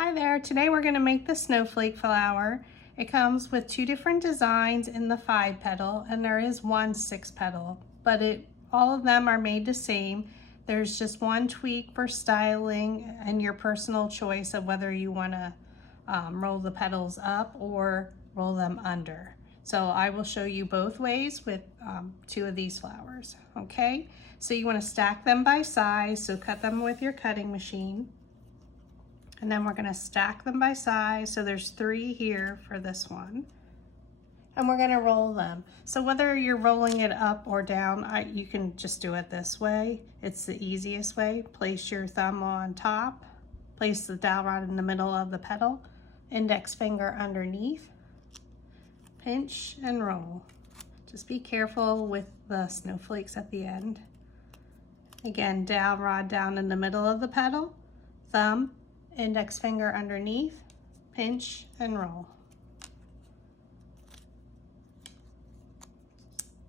Hi there, today we're going to make the snowflake flower. It comes with two different designs in the 5-petal and there is one 6-petal, but all of them are made the same. There's just one tweak for styling and your personal choice of whether you want to roll the petals up or roll them under. So I will show you both ways with two of these flowers, okay? So you want to stack them by size, so cut them with your cutting machine. And then we're going to stack them by size. So there's 3 here for this one. And we're going to roll them. So whether you're rolling it up or down, you can just do it this way. It's the easiest way. Place your thumb on top. Place the dowel rod in the middle of the petal. Index finger underneath. Pinch and roll. Just be careful with the snowflakes at the end. Again, dowel rod down in the middle of the petal. Thumb. Index finger underneath, pinch and roll.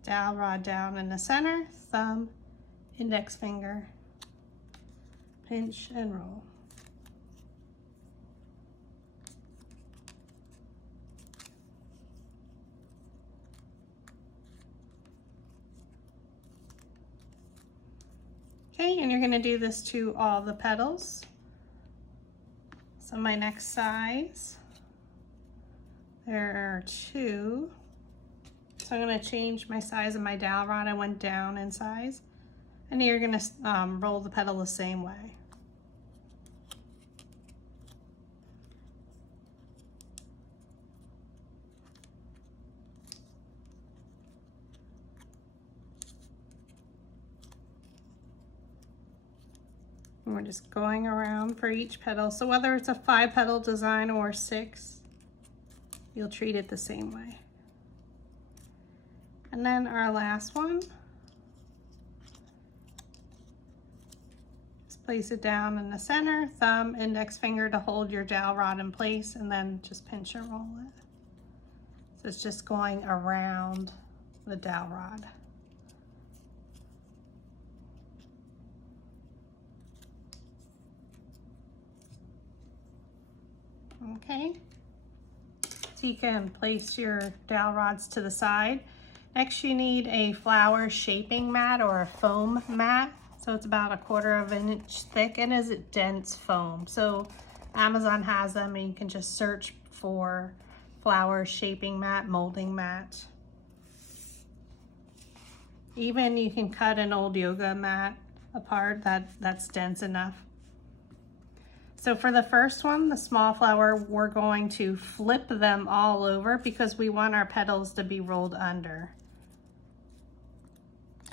Dowel rod down in the center, thumb, index finger, pinch and roll. Okay, and you're going to do this to all the petals. So my next size, there are 2. So I'm going to change my size of my dowel rod. I went down in size. And you're going to roll the petal the same way. And we're just going around for each petal. So whether it's a 5-petal design or 6, you'll treat it the same way. And then our last one, just place it down in the center, thumb, index finger to hold your dowel rod in place, and then just pinch and roll it. So it's just going around the dowel rod. Okay, so you can place your dowel rods to the side. Next you need a flower shaping mat or a foam mat. So it's about 1/4 of an inch thick and is it dense foam. So Amazon has them and you can just search for flower shaping mat, molding mat. Even you can cut an old yoga mat apart that's dense enough. So for the first one, the small flower, we're going to flip them all over because we want our petals to be rolled under.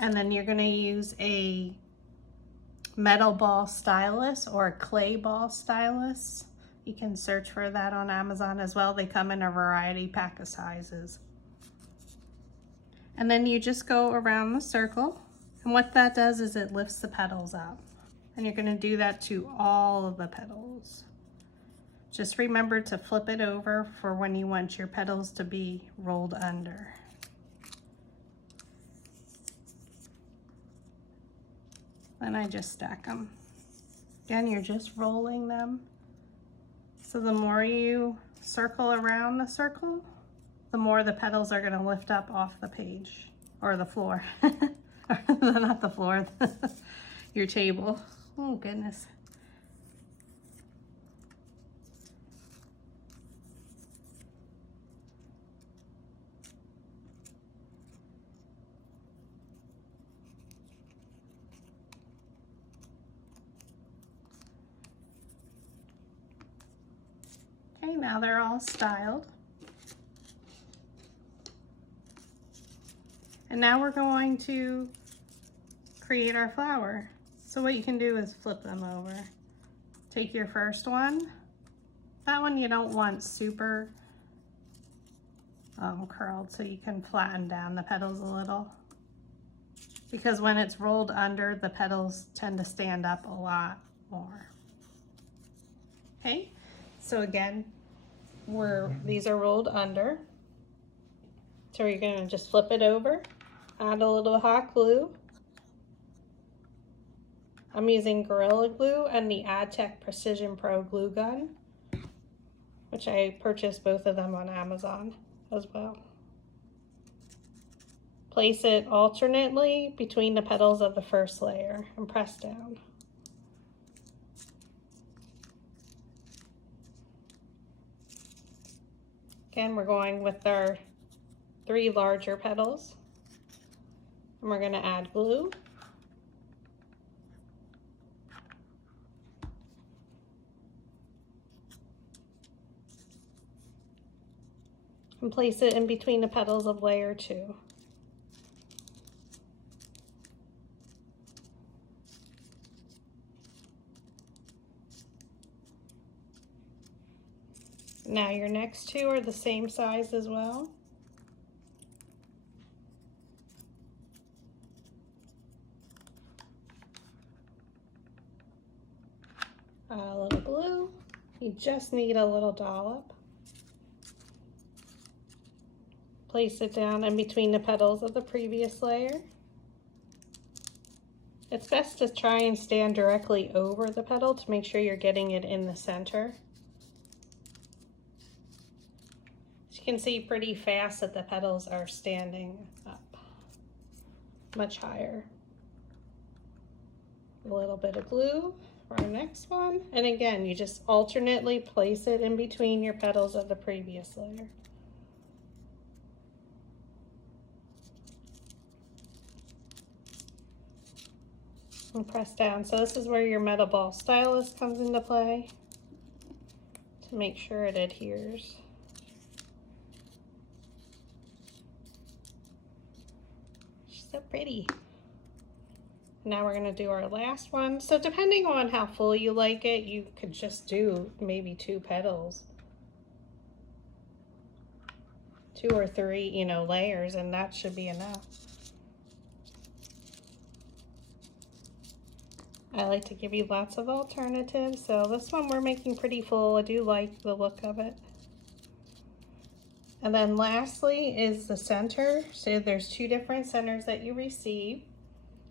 And then you're going to use a metal ball stylus or a clay ball stylus. You can search for that on Amazon as well. They come in a variety pack of sizes. And then you just go around the circle. And what that does is it lifts the petals up. And you're going to do that to all of the petals. Just remember to flip it over for when you want your petals to be rolled under. Then I just stack them. Again, you're just rolling them. So the more you circle around the circle, the more the petals are going to lift up off the page or the floor. Not the floor, your table. Oh goodness. Okay, now they're all styled. And now we're going to create our flower. So what you can do is flip them over. Take your first one. That one you don't want super curled, so you can flatten down the petals a little. Because when it's rolled under, the petals tend to stand up a lot more. Okay, so again, these are rolled under. So you're gonna just flip it over, add a little hot glue. I'm using Gorilla Glue and the Adtech Precision Pro glue gun. which I purchased both of them on Amazon as well. Place it alternately between the petals of the first layer and press down. Again, we're going with our 3 larger petals, and we're going to add glue. And place it in between the petals of layer 2. Now your next 2 are the same size as well. Add a little glue. You just need a little dollop. Place it down in between the petals of the previous layer. It's best to try and stand directly over the petal to make sure you're getting it in the center. As you can see pretty fast that the petals are standing up much higher. A little bit of glue for our next one. And again, you just alternately place it in between your petals of the previous layer. And press down. So this is where your metal ball stylus comes into play to make sure it adheres. She's so pretty. Now we're going to do our last one. So depending on how full you like it, you could just do maybe 2 petals. 2 or 3, layers, and that should be enough. I like to give you lots of alternatives. So this one we're making pretty full. I do like the look of it. And then lastly is the center. So there's 2 different centers that you receive.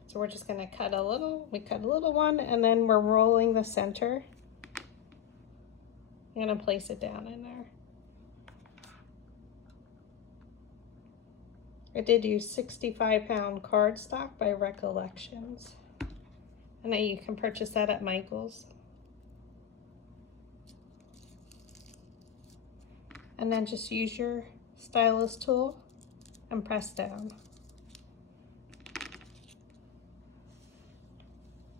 So we're just gonna cut a little, we cut a little one, and then we're rolling the center. I'm gonna place it down in there. I did use 65-pound cardstock by Recollections. And then you can purchase that at Michael's. And then just use your stylus tool and press down.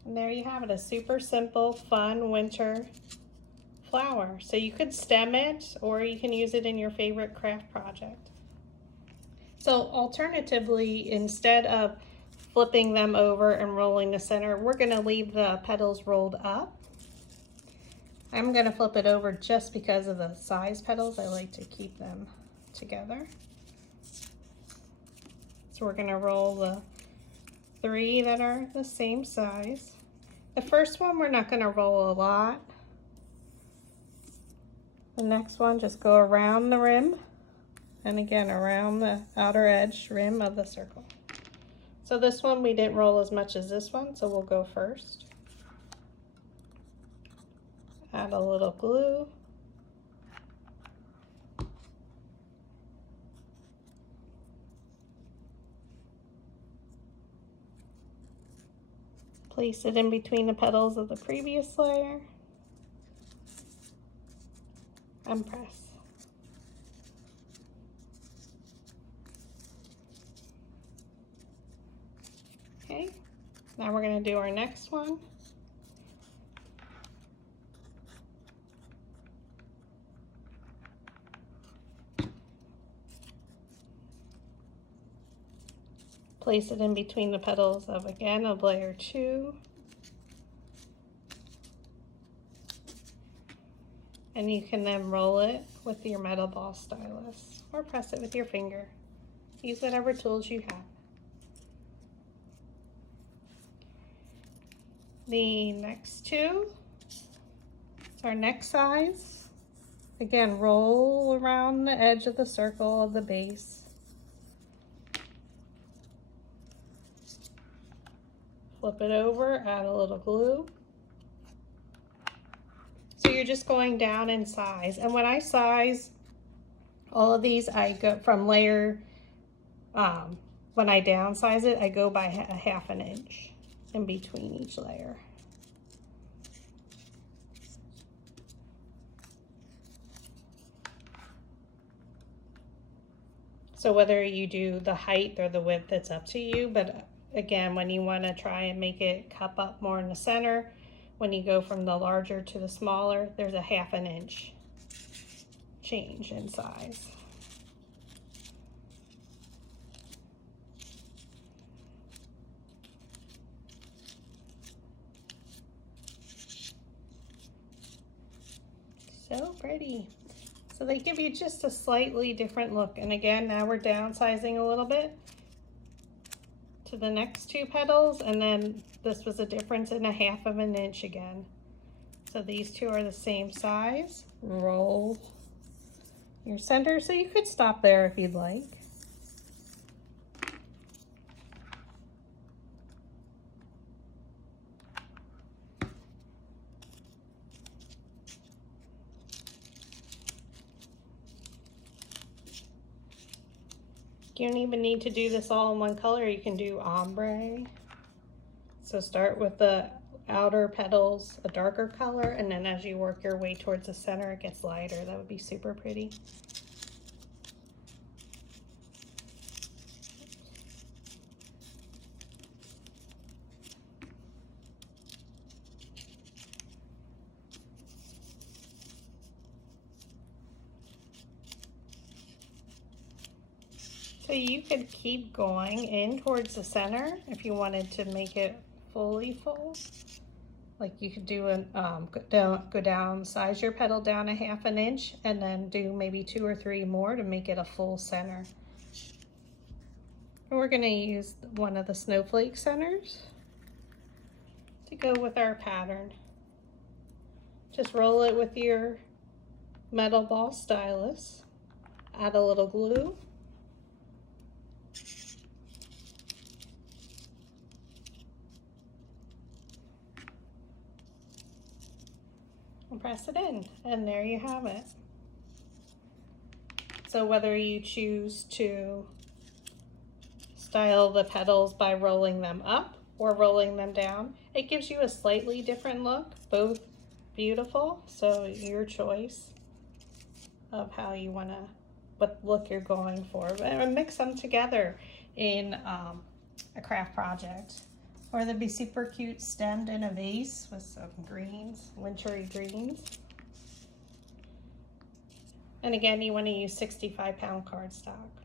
And there you have it, a super simple, fun winter flower. So you could stem it or you can use it in your favorite craft project. So alternatively, instead of flipping them over and rolling the center, we're gonna leave the petals rolled up. I'm gonna flip it over just because of the size petals. I like to keep them together. So we're gonna roll the 3 that are the same size. The first one, we're not gonna roll a lot. The next one, just go around the rim, and again, around the outer edge rim of the circle. So this one, we didn't roll as much as this one, so we'll go first. Add a little glue. Place it in between the petals of the previous layer. And press. Okay, now we're going to do our next one. Place it in between the petals of, again, of layer 2. And you can then roll it with your metal ball stylus or press it with your finger. Use whatever tools you have. The next 2 is our next size. Again, roll around the edge of the circle of the base. Flip it over, add a little glue. So you're just going down in size. And when I size all of these, I go from layer, when I downsize it, I go by a ½ inch in between each layer. So whether you do the height or the width, it's up to you. But again, when you want to try and make it cup up more in the center, when you go from the larger to the smaller, there's a ½ inch change in size. So pretty. So they give you just a slightly different look. And again, now we're downsizing a little bit to the next two petals, and then this was a difference in a ½ inch again. So these two are the same size. Roll your center, so you could stop there if you'd like. You don't even need to do this all in one color. You can do ombre. So start with the outer petals, a darker color, and then as you work your way towards the center, it gets lighter. That would be super pretty. So you could keep going in towards the center if you wanted to make it fully full. Like you could do an go down, size your petal down a ½ inch, and then do maybe 2 or 3 more to make it a full center. And we're going to use one of the snowflake centers to go with our pattern. Just roll it with your metal ball stylus, add a little glue, and press it in, and there you have it. So whether you choose to style the petals by rolling them up or rolling them down, it gives you a slightly different look, both beautiful. So your choice of how you want to, what look you're going for, and mix them together in a craft project. Or they'd be super cute stemmed in a vase with some greens, wintry greens. And again, you want to use 65-pound cardstock.